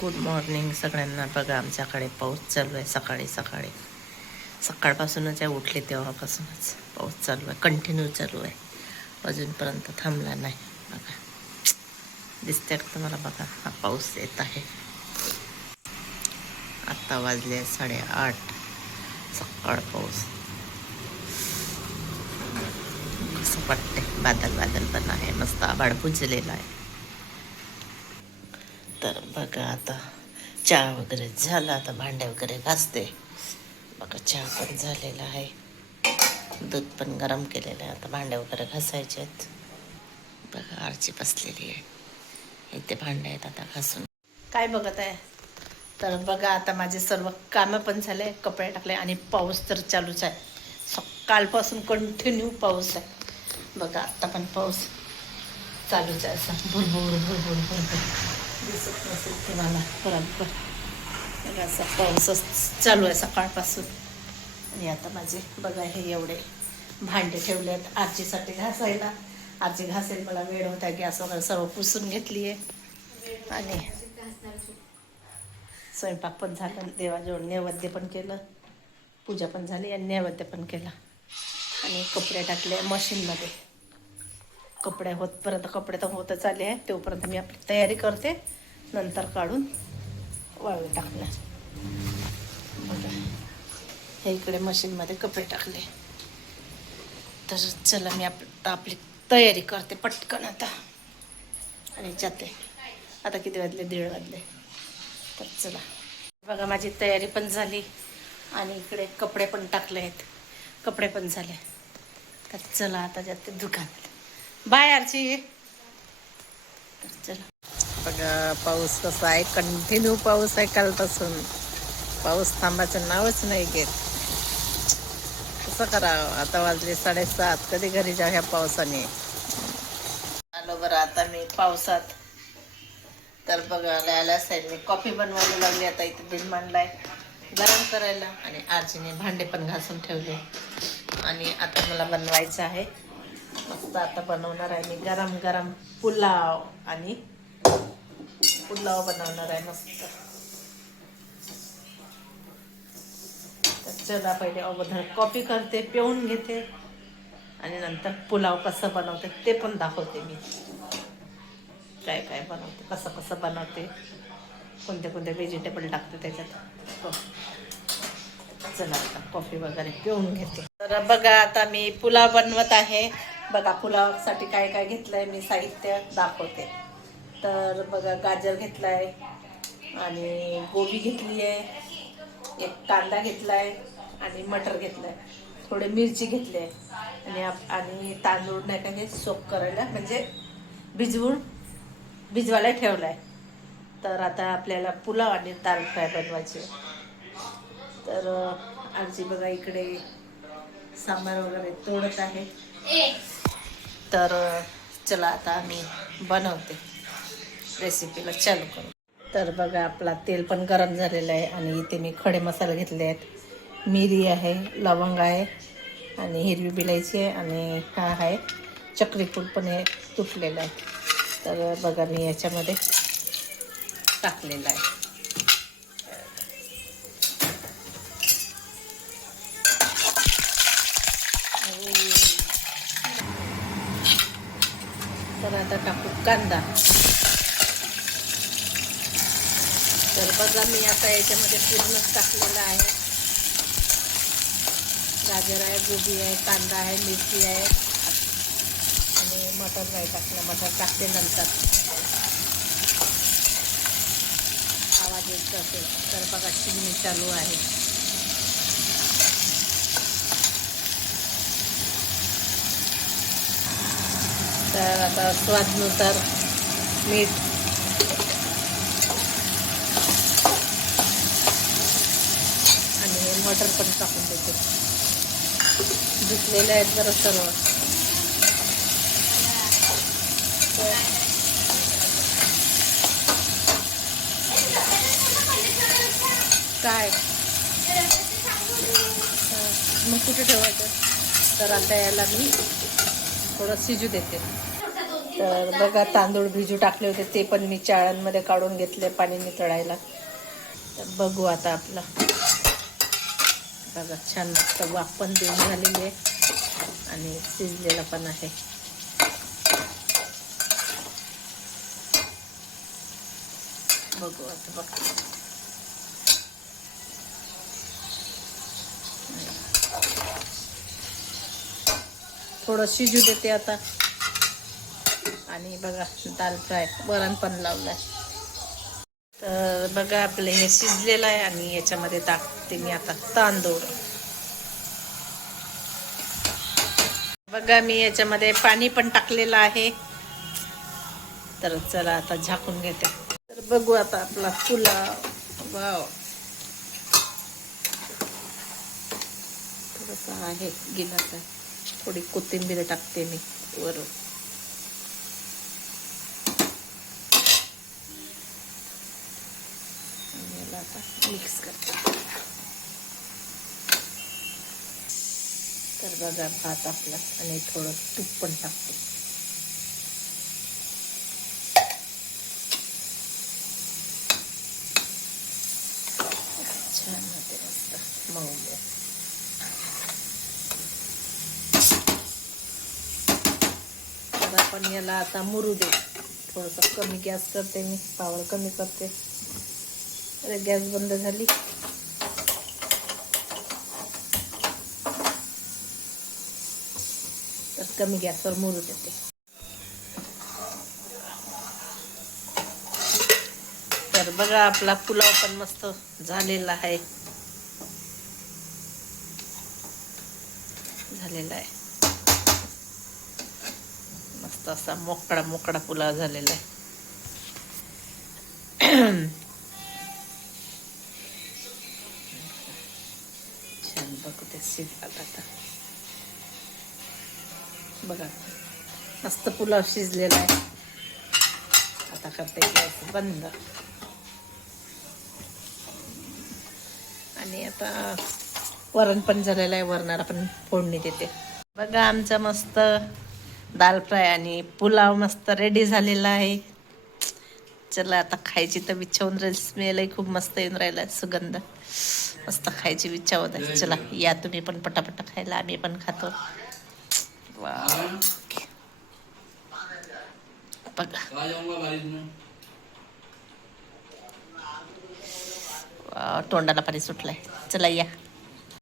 Good morning सगळ्यांना. बघा आमच्याकडे पाऊस चालू आहे. सकाळपासूनच आहे, उठले तेव्हापासूनच पाऊस चालू आहे, कंटिन्यू चालू आहे, अजूनपर्यंत थांबला नाही. बघा दिसतंय का तुम्हाला? बघा हा पाऊस येत आहे. आत्ता वाजले 8:30. सकाळ पाऊस कसं वाटतंय. बादल पण आहे, मस्त आभाळ बुजलेला आहे. तर बघा आता चहा वगैरे झाला, आता भांडे वगैरे घासते. बघा चहा पण झालेला आहे, दूध पण गरम केलेलं आहे. आता भांडे वगैरे घासायचे आहेत. बघा आरची बसलेली आहे, इथे भांडे आहेत आता घासून. काय बघत आहे? तर बघा आता माझे सर्व कामं पण झाले, कपडे टाकले आणि पाऊस तर चालूच आहे. सकाळपासून कंटिन्यू पाऊस आहे. बघा आता पण पाऊस चालूच आहे, असा भुरभुर दिसत नसेल तुम्हाला बरोबर. बघा असा पाऊसच चालू आहे सकाळपासून. आणि आता माझे बघा हे एवढे भांडे ठेवले आहेत आरचीसाठी घासायला. आरची घासेल, मला वेळ होता. गॅस वगैरे सर्व पुसून घेतली आहे आणि स्वयंपाक पण झाला, देवाजवळ नैवेद्य पण केलं, पूजा पण झाली आणि नैवेद्य पण केला. आणि कपडे टाकले मशीनमध्ये. कपडे होतपर्यंत, कपडे तर होतच आले आहे, तोपर्यंत मी आपली तयारी करते, नंतर काढून वाळू टाकणार. बघा हे इकडे मशीनमध्ये कपडे टाकले. तर चला मी आपली तयारी करते पटकन आता आणि जाते. आता किती वाजले? 1:30 वाजले. तर चला. बघा माझी तयारी पण झाली आणि इकडे कपडे पण टाकले आहेत, कपडे पण झाले. तर चला आता जाते दुकानात. बाय आरची. तर चला. बघा पाऊस कसा आहे, कंटिन्यू पाऊस आहे कालपासून. पाऊस थांबायचं नावच नाही घेत. कसं करावं? आता वाजले 7:30. कधी घरी जाऊ ह्या पावसाने? आलो बरं आता मी पावसात. तर बघा आल्या साईडने कॉफी बनवायला लागली. आता इथे दूध मांडलाय गरम करायला आणि आजीने भांडे पण घासून ठेवले. आणि आता मला बनवायचं आहे मस्त. आता बनवणार आहे मी गरम गरम पुलाव बनवणार आहे मस्त. तर चला पहिले अगोदर कॉफी करते, पिऊन घेते आणि नंतर पुलाव कसं बनवते ते पण दाखवते मी. काय काय बनवते, कसं बनवते, कोणते कोणते व्हेजिटेबल टाकते त्याच्यात. हो. चला आता कॉफी वगैरे पिऊन घेते. तर बघा आता मी पुलाव बनवत आहे. बघा पुलावसाठी काय काय घेतलंय मी, साहित्य दाखवते. तर बघा गाजर घेतलाय आणि गोबी घेतली आहे, एक कांदा घेतलाय आणि मटर घेतलाय, थोडे मिरची घेतली आहे आणि तांदूळ नाही का हे सोक करायला म्हणजे भिजवायला ठेवलाय. तर आता आपल्याला पुलाव आणि दाल फ्राय बनवायचे. तर आजी बघा इकडे सांबार वगैरे तोडत आहे. तर चला आता मी बनवते, रेसिपीला चालू करू. तर बघा आपला तेल पण गरम झालेलं आहे आणि इथे मी खडे मसाले घेतले आहेत. मिरी आहे, लवंग आहे आणि हिरवी विलायची आहे आणि हा आहे चक्रीफूल पण हे तुटलेलं आहे. तर बघा मी याच्यामध्ये टाकलेलं आहे. तर आता टाकू कांदा. तर बघा मी आता याच्यामध्ये पूर्णच टाकलेलं आहे. गाजर आहे, गोबी आहे, कांदा आहे, मिरची आहे आणि मटर नाही टाकलं. मटर टाकते नंतर, आवाज येत असेल. तर बघा चिमणी चालू आहे. तर आता स्वादनुसार मीठ आणि मटर पण टाकून देते. धुतलेले आहेत बरं सर्व. काय मग कुठे ठेवायचं? तर आता याला मी थोडं शिजू देते. तर बघा तांदूळ भिजू टाकले होते ते पण मी चाळणमध्ये काढून घेतले पाणी नितळायला. तर बघू आता आपला बघा छान मस्त वाफ पण देऊन झालेली आहे आणि शिजलेला पण आहे. बघू आता बघा. थोडं शिजू देते आता. आणि बघा दाल फ्राय वरण पण लावलाय. तर बघा आपलं हे शिजलेलं आहे आणि याच्यामध्ये टाकते मी आता तांदूळ. बघा मी याच्यामध्ये पाणी पण टाकलेलं आहे. तर चला आता झाकून घेते. तर बघू आता आपला पुलाव. वाव, थोडंसं आहे गिलाचा. थोडी कोथिंबीर टाकते मी वरून. याला आता मिक्स करते. तर बघा भात आपला आणि थोडं तूप पण टाकते. छान होते मस्त मऊ मऊ. तर आपण याला आता मुरू दे. थोडंसं कमी गॅस करते मी, पावर कमी करते. अरे गॅस बंद झाली. तर कमी गॅसवर मुरू देते. तर बघा आपला पुलाव पण मस्त झालेला आहे. मस्त असा मोकळा मोकळा पुलाव झालेला आहे. छान बघू ते शिजतात आता. बघा मस्त पुलाव शिजलेला आहे. आता करते गॅस बंद आणि आता वरण पण झालेलं आहे. वरणाला पण फोडणी देते. बघा आमचा मस्त दाल फ्राय आणि पुलाव मस्त रेडी झालेला आहे. चला आता खायची तर इच्छा होऊन राहील. स्मेलही खूप मस्त येऊन राहिला, सुगंध मस्त खायची इच्छा होत आहे. चला या तुम्ही पण पटापटा खायला, आम्ही पण खातो. वाव बघा, तोंडाला पाणी सुटलंय. चला या.